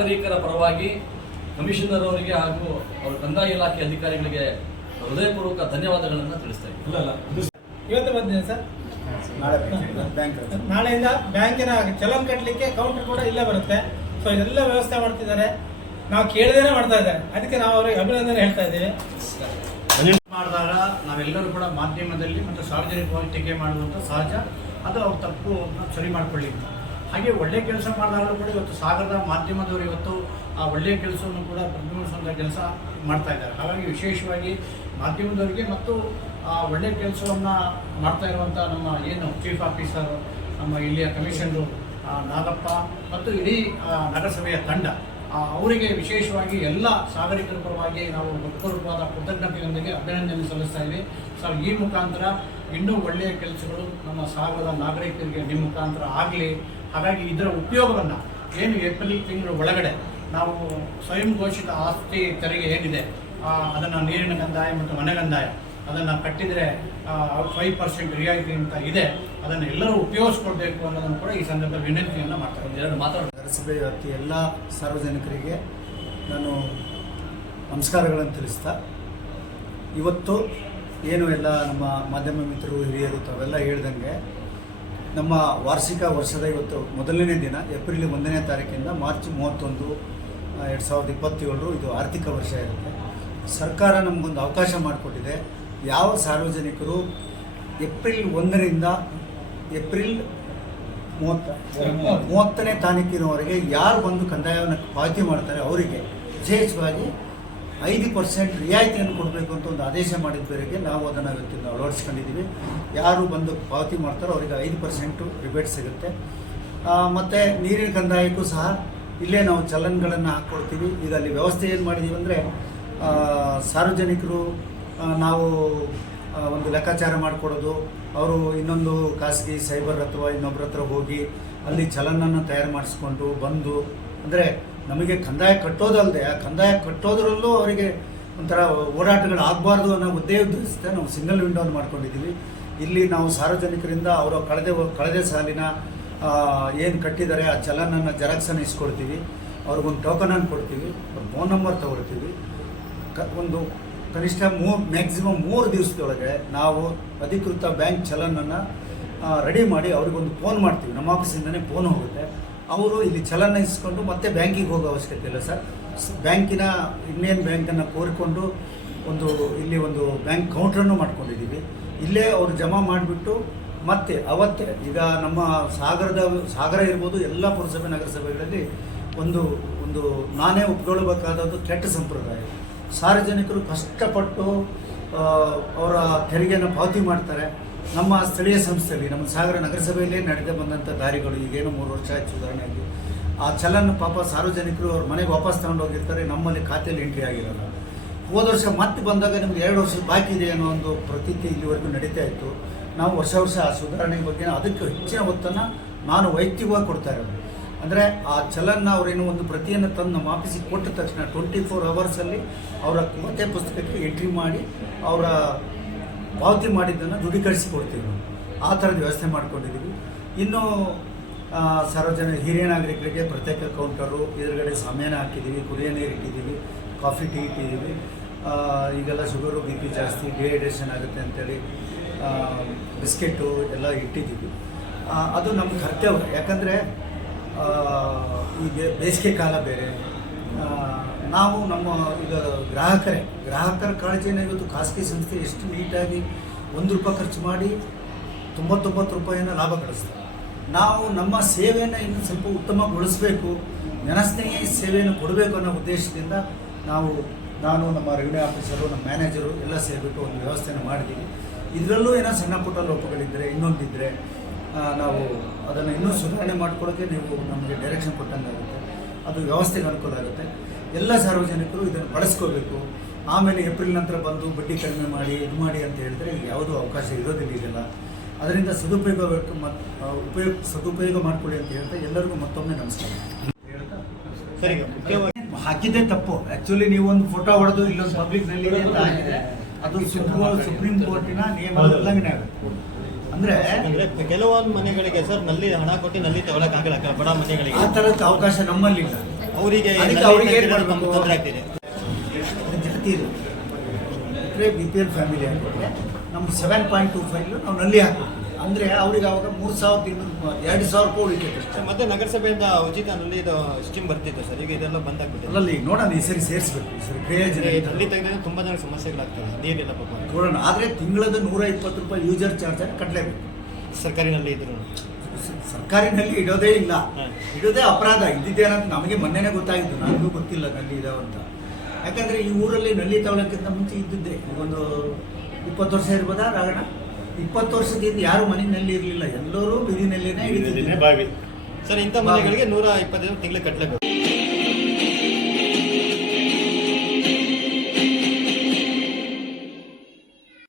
ನಾಗರಿಕರ ಪರವಾಗಿ ಕಮಿಷನರ್ ಅವರಿಗೆ ಹಾಗೂ ಅವರ ಕಂದಾಯ ಇಲಾಖೆ ಅಧಿಕಾರಿಗಳಿಗೆ ಹೃದಯಪೂರ್ವಕ ಧನ್ಯವಾದಗಳನ್ನು ತಿಳಿಸ್ತಾ ಇದ್ದೀನಿ. ಇವತ್ತು ಬಂದಿದೆ ಸರ್. ನಾಳೆಯಿಂದ ಬ್ಯಾಂಕಿನ ಚಲನ್ ಕಟ್ಟಲಿಕ್ಕೆ ಕೌಂಟರ್ ಕೂಡ ಇಲ್ಲೇ ಬರುತ್ತೆ. ಸೊ ಇದೆಲ್ಲ ವ್ಯವಸ್ಥೆ ಮಾಡ್ತಿದ್ದಾರೆ, ನಾವು ಕೇಳದೇನೆ ಮಾಡ್ತಾ ಇದ್ದಾರೆ. ಅದಕ್ಕೆ ನಾವು ಅವರಿಗೆ ಅಭಿನಂದನೆ ಹೇಳ್ತಾ ಇದ್ದೀವಿ. ಮಾಡಿದಾಗ ನಾವೆಲ್ಲರೂ ಕೂಡ ಮಾಧ್ಯಮದಲ್ಲಿ ಮತ್ತು ಸಾರ್ವಜನಿಕವಾಗಿ ಟೀಕೆ ಮಾಡುವಂಥ ಸಹಜ, ಅದು ಅವ್ರ ತಪ್ಪು ಸರಿ ಮಾಡ್ಕೊಳ್ಳಿ. ಹಾಗೆ ಒಳ್ಳೆಯ ಕೆಲಸ ಮಾಡಿದಾಗಲೂ ಕೂಡ ಇವತ್ತು ಸಾಗರದ ಮಾಧ್ಯಮದವರು ಇವತ್ತು ಆ ಒಳ್ಳೆಯ ಕೆಲಸವನ್ನು ಕೂಡ ಪ್ರತಿಬಿಂಬಿಸುವಂಥ ಕೆಲಸ ಮಾಡ್ತಾ ಇದ್ದಾರೆ. ಹಾಗಾಗಿ ವಿಶೇಷವಾಗಿ ಮಾಧ್ಯಮದವರಿಗೆ ಮತ್ತು ಆ ಒಳ್ಳೆಯ ಕೆಲಸವನ್ನು ಮಾಡ್ತಾ ಇರುವಂಥ ನಮ್ಮ ಏನು ಚೀಫ್ ಆಫೀಸರ್, ನಮ್ಮ ಇಲ್ಲಿಯ ಕಮಿಷನರು ನಾಗಪ್ಪ ಮತ್ತು ಇಡೀ ನಗರಸಭೆಯ ತಂಡ, ಅವರಿಗೆ ವಿಶೇಷವಾಗಿ ಎಲ್ಲ ಸಾಗರಿಕರ ಪರವಾಗಿ ನಾವು ಹೃತ್ಪೂರ್ವಕವಾದ ಕೃತಜ್ಞತೆಯೊಂದಿಗೆ ಅಭಿನಂದನೆ ಸಲ್ಲಿಸ್ತಾ ಇದ್ದೀವಿ. ಸರ್, ಈ ಮುಖಾಂತರ ಇನ್ನೂ ಒಳ್ಳೆಯ ಕೆಲಸಗಳು ನಮ್ಮ ಸಾಗರದ ನಾಗರಿಕರಿಗೆ ನಿಮ್ಮ ಮುಖಾಂತರ ಆಗಲಿ. ಹಾಗಾಗಿ ಇದರ ಉಪಯೋಗವನ್ನು ಏನು ಏಪ್ರಿಲ್ ತಿಂಗಳ ಒಳಗಡೆ ನಾವು ಸ್ವಯಂ ಘೋಷಿತ ಆಸ್ತಿ ತೆರಿಗೆ ಏನಿದೆ ಅದನ್ನು ನೀರಿನ ಕಂದಾಯ ಮತ್ತು ಮನೆಗಂದಾಯ ಅದನ್ನು ಕಟ್ಟಿದರೆ 5% ರಿಯಾಯಿತಿ ಅಂತ ಇದೆ, ಅದನ್ನು ಎಲ್ಲರೂ ಉಪಯೋಗಿಸ್ಕೊಳ್ಬೇಕು ಅನ್ನೋದನ್ನು ಕೂಡ ಈ ಸಂದರ್ಭದಲ್ಲಿ ವಿನಂತಿಯನ್ನು ಮಾಡ್ತಾರೆ. ನಗರಸಭೆ ವ್ಯಾಪ್ತಿಯ ಎಲ್ಲ ಸಾರ್ವಜನಿಕರಿಗೆ ನಾನು ನಮಸ್ಕಾರಗಳನ್ನು ತಿಳಿಸ್ತಾ, ಇವತ್ತು ಏನು ಎಲ್ಲ ನಮ್ಮ ಮಾಧ್ಯಮ ಮಿತ್ರರು ಹಿರಿಯರು ತಾವೆಲ್ಲ ಹೇಳ್ದಂಗೆ ನಮ್ಮ ವಾರ್ಷಿಕ ವರ್ಷದ ಇವತ್ತು ಮೊದಲನೇ ದಿನ ಏಪ್ರಿಲ್ 1ನೇ ತಾರೀಕಿಂದ ಮಾರ್ಚ್ 31, 2027 ಇದು ಆರ್ಥಿಕ ವರ್ಷ ಇರುತ್ತೆ. ಸರ್ಕಾರ ನಮಗೊಂದು ಅವಕಾಶ ಮಾಡಿಕೊಟ್ಟಿದೆ. ಯಾವ ಸಾರ್ವಜನಿಕರು ಏಪ್ರಿಲ್ 1ರಿಂದ ಏಪ್ರಿಲ್ 30ನೇ ತಾರೀಕಿನವರೆಗೆ ಯಾರು ಬಂದು ಕಂದಾಯವನ್ನು ಪಾವತಿ ಮಾಡ್ತಾರೆ ಅವರಿಗೆ ವಿಶೇಷವಾಗಿ 5% ರಿಯಾಯಿತಿಯನ್ನು ಕೊಡಬೇಕು ಅಂತ ಒಂದು ಆದೇಶ ಮಾಡಿದ ಮೇರೆಗೆ ನಾವು ಅದನ್ನು ಇವತ್ತಿನ ಅಳವಡಿಸ್ಕೊಂಡಿದ್ದೀವಿ. ಯಾರು ಬಂದು ಪಾವತಿ ಮಾಡ್ತಾರೋ ಅವರಿಗೆ 5% ರಿಬೇಟ್ ಸಿಗುತ್ತೆ. ಮತ್ತು ನೀರಿನ ಕಂದಾಯಕ್ಕೂ ಸಹ ಇಲ್ಲೇ ನಾವು ಚಲನ್ಗಳನ್ನು ಹಾಕ್ಕೊಡ್ತೀವಿ. ಈಗ ಅಲ್ಲಿ ವ್ಯವಸ್ಥೆ ಏನು ಮಾಡಿದ್ದೀವಿ ಅಂದರೆ, ಸಾರ್ವಜನಿಕರು ನಾವು ಒಂದು ಲೆಕ್ಕಾಚಾರ ಮಾಡಿಕೊಡೋದು, ಅವರು ಇನ್ನೊಂದು ಖಾಸಗಿ ಸೈಬರ್ ಅಥವಾ ಇನ್ನೊಬ್ಬರ ಹತ್ರ ಹೋಗಿ ಅಲ್ಲಿ ಚಲನನ್ನು ತಯಾರು ಮಾಡಿಸ್ಕೊಂಡು ಬಂದು, ಅಂದರೆ ನಮಗೆ ಕಂದಾಯ ಕಟ್ಟೋದಲ್ಲದೆ ಆ ಕಂದಾಯ ಕಟ್ಟೋದ್ರಲ್ಲೂ ಅವರಿಗೆ ಒಂಥರ ಓಡಾಟಗಳು ಆಗಬಾರ್ದು ಅನ್ನೋ ಉದ್ದೇಶಿಸ್ತಾ ನಾವು ಸಿಂಗಲ್ ವಿಂಡೋವನ್ನು ಮಾಡ್ಕೊಂಡಿದ್ದೀವಿ. ಇಲ್ಲಿ ನಾವು ಸಾರ್ವಜನಿಕರಿಂದ ಅವರ ಕಳೆದ ಸಾಲಿನ ಏನು ಕಟ್ಟಿದ್ದಾರೆ ಆ ಚಲನನ್ನು ಜೆರಾಕ್ಸನ್ನು ಇಸ್ಕೊಡ್ತೀವಿ, ಅವ್ರಿಗೊಂದು ಟೋಕನನ್ನು ಕೊಡ್ತೀವಿ, ಅವ್ರ ಫೋನ್ ನಂಬರ್ ತೊಗೊಳ್ತೀವಿ. ಒಂದು ಕನಿಷ್ಠ ಮ್ಯಾಕ್ಸಿಮಮ್ 3 ದಿವಸದೊಳಗೆ ನಾವು ಅಧಿಕೃತ ಬ್ಯಾಂಕ್ ಚಲನನ್ನು ರೆಡಿ ಮಾಡಿ ಅವ್ರಿಗೊಂದು ಫೋನ್ ಮಾಡ್ತೀವಿ. ನಮ್ಮ ಆಫೀಸಿಂದನೇ ಫೋನ್ ಹೋಗುತ್ತೆ. ಅವರು ಇಲ್ಲಿ ಚಲನ ಇಸ್ಕೊಂಡು ಮತ್ತೆ ಬ್ಯಾಂಕಿಗೆ ಹೋಗೋ ಅವಶ್ಯಕತೆ ಇಲ್ಲ ಸರ್. ಬ್ಯಾಂಕಿನ ಇಂಡಿಯನ್ ಬ್ಯಾಂಕನ್ನು ಕೋರಿಕೊಂಡು ಇಲ್ಲಿ ಒಂದು ಬ್ಯಾಂಕ್ ಕೌಂಟ್ರನ್ನು ಮಾಡ್ಕೊಂಡಿದ್ದೀವಿ. ಇಲ್ಲೇ ಅವರು ಜಮಾ ಮಾಡಿಬಿಟ್ಟು ಮತ್ತೆ ಅವತ್ತೇ ಈಗ ನಮ್ಮ ಸಾಗರ ಇರ್ಬೋದು, ಎಲ್ಲ ಪುರಸಭೆ ನಗರಸಭೆಗಳಲ್ಲಿ ಒಂದು ನಾನೇ ಒಪ್ಪಿಕೊಳ್ಳಬೇಕಾದದ್ದು ಕೆಟ್ಟ ಸಂಪ್ರದಾಯ. ಸಾರ್ವಜನಿಕರು ಕಷ್ಟಪಟ್ಟು ಅವರ ತೆರಿಗೆಯನ್ನು ಪಾವತಿ ಮಾಡ್ತಾರೆ. ನಮ್ಮ ಸ್ಥಳೀಯ ಸಂಸ್ಥೆಯಲ್ಲಿ ನಮ್ಮ ಸಾಗರ ನಗರಸಭೆಯಲ್ಲೇ ನಡೆದು ಬಂದಂಥ ದಾರಿಗಳು ಈಗೇನು 3 ವರ್ಷ ಆಯ್ತು ಸುಧಾರಣೆ ಆಗಿ, ಆ ಚಲನ ಪಾಪ ಸಾರ್ವಜನಿಕರು ಅವ್ರ ಮನೆಗೆ ವಾಪಸ್ ತಗೊಂಡೋಗಿರ್ತಾರೆ, ನಮ್ಮಲ್ಲಿ ಖಾತೆಯಲ್ಲಿ ಎಂಟ್ರಿ ಆಗಿರೋಲ್ಲ. ಹೋದ ವರ್ಷ ಮತ್ತೆ ಬಂದಾಗ ನಿಮ್ಗೆ 2 ವರ್ಷ ಬಾಕಿ ಇದೆ ಅನ್ನೋ ಒಂದು ಪ್ರತೀತಿ ಇಲ್ಲಿವರೆಗೂ ನಡೀತಾ ಇತ್ತು. ನಾವು ವರ್ಷ ಆ ಸುಧಾರಣೆ ಬಗ್ಗೆ ಅದಕ್ಕೆ ಹೆಚ್ಚಿನ ಒತ್ತನ್ನು ನಾನು ವೈಯಕ್ತಿಕವಾಗಿ ಕೊಡ್ತಾ ಇರೋದು. ಅಂದರೆ ಆ ಚಲನ್ನ ಅವರೇನು ಒಂದು ಪ್ರತಿಯನ್ನು ತಂದು ನಮ್ಮ ಆಫೀಸಿಗೆ ಕೊಟ್ಟ ತಕ್ಷಣ 24 ಅವರ್ಸಲ್ಲಿ ಅವರ ಖಾತೆ ಪುಸ್ತಕಕ್ಕೆ ಎಂಟ್ರಿ ಮಾಡಿ ಅವರ ಪಾವತಿ ಮಾಡಿದ್ದನ್ನು ದೃಢೀಕರಿಸಿಕೊಡ್ತೀವಿ. ನಾವು ಆ ಥರದ ವ್ಯವಸ್ಥೆ ಮಾಡ್ಕೊಂಡಿದ್ದೀವಿ. ಇನ್ನು ಹಿರಿಯ ನಾಗರಿಕರಿಗೆ ಪ್ರತ್ಯೇಕ ಕೌಂಟರು, ಎದುರುಗಡೆ ಸಮಯನ ಹಾಕಿದ್ದೀವಿ, ಕುಡಿಯೋ ನೀರು ಇಟ್ಟಿದ್ದೀವಿ, ಕಾಫಿ ಟೀ ಇಟ್ಟಿದ್ದೀವಿ. ಈಗೆಲ್ಲ ಶುಗರು BP ಜಾಸ್ತಿ, ಡಿಹೈಡ್ರೇಷನ್ ಆಗುತ್ತೆ ಅಂತೇಳಿ ಬಿಸ್ಕೆಟು ಎಲ್ಲ ಇಟ್ಟಿದ್ದೀವಿ. ಅದು ನಮ್ಮ ಕರ್ತವ್ಯ. ಯಾಕಂದರೆ ಈಗ ಬೇಸಿಗೆ ಕಾಲ ಬೇರೆ, ನಾವು ನಮ್ಮ ಈಗ ಗ್ರಾಹಕರ ಕಾಳಜಿಯನ್ನು ಇವತ್ತು ಖಾಸಗಿ ಸಂಸ್ಥೆ ಎಷ್ಟು ನೀಟಾಗಿ ₹1 ಖರ್ಚು ಮಾಡಿ 99 ರೂಪಾಯಿನ ಲಾಭ ಗಳಿಸ್ತಾರೆ. ನಾವು ನಮ್ಮ ಸೇವೆಯನ್ನು ಇನ್ನೂ ಸ್ವಲ್ಪ ಉತ್ತಮಗೊಳಿಸಬೇಕು, ಜನಸ್ನೇಹಿ ಸೇವೆಯನ್ನು ಕೊಡಬೇಕು ಅನ್ನೋ ಉದ್ದೇಶದಿಂದ ನಾನು ನಮ್ಮ ರೆವಿನ್ಯೂ ಆಫೀಸರು, ನಮ್ಮ ಮ್ಯಾನೇಜರು ಎಲ್ಲ ಸೇರಿಬಿಟ್ಟು ಒಂದು ವ್ಯವಸ್ಥೆಯನ್ನು ಮಾಡಿದ್ದೀವಿ. ಇದರಲ್ಲೂ ಏನೋ ಸಣ್ಣ ಪುಟ್ಟ ಲೋಪಗಳಿದ್ದರೆ, ಇನ್ನೊಂದಿದ್ದರೆ ನಾವು ಅದನ್ನು ಇನ್ನೂ ಸುಧಾರಣೆ ಮಾಡ್ಕೊಳ್ಳೋಕ್ಕೆ ನೀವು ನಮಗೆ ಡೈರೆಕ್ಷನ್ ಕೊಟ್ಟಂಗಾಗುತ್ತೆ. ಅದು ವ್ಯವಸ್ಥೆಗೆ ಅನುಕೂಲ ಆಗುತ್ತೆ. ಎಲ್ಲ ಸಾರ್ವಜನಿಕರು ಇದನ್ನು ಬಳಸ್ಕೋಬೇಕು. ಆಮೇಲೆ ಏಪ್ರಿಲ್ ನಂತರ ಬಂದು ಬಡ್ಡಿ ಕಡಿಮೆ ಮಾಡಿ ಇದು ಮಾಡಿ ಅಂತ ಹೇಳಿದ್ರೆ ಯಾವುದೂ ಅವಕಾಶ ಇರೋದಿಲ್ಲ ಈಗೆಲ್ಲ. ಅದರಿಂದ ಸದುಪಯೋಗ ಮಾಡ್ಕೊಳ್ಳಿ ಅಂತ ಹೇಳ್ತಾ ಎಲ್ಲರಿಗೂ ಮತ್ತೊಮ್ಮೆ ನಮಸ್ಕಾರ ಹಾಕಿದ್ದೇ ತಪ್ಪು. ಆ್ಯಕ್ಚುಲಿ ನೀವು ಒಂದು ಫೋಟೋ ಹೊಡೆದು ಇಲ್ಲೊಂದು ಪಬ್ಲಿಕ್ನಲ್ಲಿ ಅಂತ ಹಾಕಿದ್ರೆ ಅದು ಸುಪ್ರೀಂ ಕೋರ್ಟಿನ ನಿಯಮ ಉಲ್ಲಂಘನೆ ಆಗುತ್ತೆ. ಅಂದ್ರೆ ಕೆಲವೊಂದು ಮನೆಗಳಿಗೆ ಸರ್ ನಲ್ಲಿ ಹಣ ಕೊಟ್ಟು ನಲ್ಲಿ ತಗೊಳಕ್ ಆಗಲ್ಲ, ಬಡ ಮನೆಗಳಿಗೆ ಆ ಥರದ ಅವಕಾಶ ನಮ್ಮಲ್ಲಿಲ್ಲ. ಅವರಿಗೆ ಅದಕ್ಕೆ ಅವ್ರಿಗೆ ಏನು ಮಾಡಬೇಕು ತೊಂದರೆ ಆಗ್ತಿದೆ. ಜಾತಿ ಇದೆ BPL ಫ್ಯಾಮಿಲಿ ಆಗಿದ್ರೆ ನಮ್ಮ 7.25 ನಾವು ನಲ್ಲಿ ಹಾಕ್ಬೇಕು. ಅಂದರೆ ಅವ್ರಿಗೆ ಅವಾಗ 3,200 ರೂಪಾಯಿ ಉಳಿತೈತೆ. ಸರ್, ಮತ್ತೆ ನಗರಸಭೆಯಿಂದ ಉಚಿತ ನಲ್ಲಿ ಸ್ಕೀಮ್ ಬರ್ತಿತ್ತು ಸರ್, ಈಗ ಇದೆಲ್ಲ ಬಂದಾಗ್ಬಿಟ್ಟಿದೆ. ಅಲ್ಲಲ್ಲಿ ನೋಡೋಣ ಈ ಸರಿ ಸೇರಿಸ್ಬೇಕು. ಈ ಸರಿ ಪ್ರಯೋಜನ ಇದೆ. ನಲ್ಲಿ ತೆಗೆದ್ರೆ ತುಂಬಾ ಜನ ಸಮಸ್ಯೆಗಳಾಗ್ತದೆ, ನೀರಿಲ್ಲ ಪಾಪ. ನೋಡೋಣ. ಆದರೆ ತಿಂಗಳದ 120 ರೂಪಾಯಿ ಯೂಸರ್ ಚಾರ್ಜ್ ಆಗಿ ಕಟ್ಟಲೇಬೇಕು. ಸರ್ಕಾರಿ ನಲ್ಲಿ ಇದ್ರು ಸರ್ಕಾರಿನಲ್ಲಿ ಇಡೋದೇ ಇಲ್ಲ, ಹಾಂ. ಇಡೋದೇ ಅಪರಾಧ. ಇದ್ದಿದ್ದೇನಂತ ನಮಗೆ ಮೊನ್ನೆನೇ ಗೊತ್ತಾಗಿದ್ದು, ನನಗೂ ಗೊತ್ತಿಲ್ಲ ನಲ್ಲಿ ಇದಾವಂತ. ಯಾಕಂದರೆ ಈ ಊರಲ್ಲಿ ನಲ್ಲಿ ತಗೊಳ್ಳೋಕ್ಕಿಂತ ಮುಂಚೆ ಇದ್ದಿದ್ದೆ ಒಂದು 20 ವರ್ಷ ಇರ್ಬೋದಾ ರಾಗಣ? 20 ವರ್ಷದಿಂದ ಯಾರು ಮನೆಯಲ್ಲಿ ಇರಲಿಲ್ಲ, ಎಲ್ಲರೂ ಬೀದಿನಲ್ಲಿನೇ ಹಿಡಿದಿದ್ದಾರೆ. ಸರ್, ಇಂಥ ಮನೆಗಳಿಗೆ 125 ತಿಂಗಳಿಗೆ ಕಟ್ಟಲೇಬೇಕು.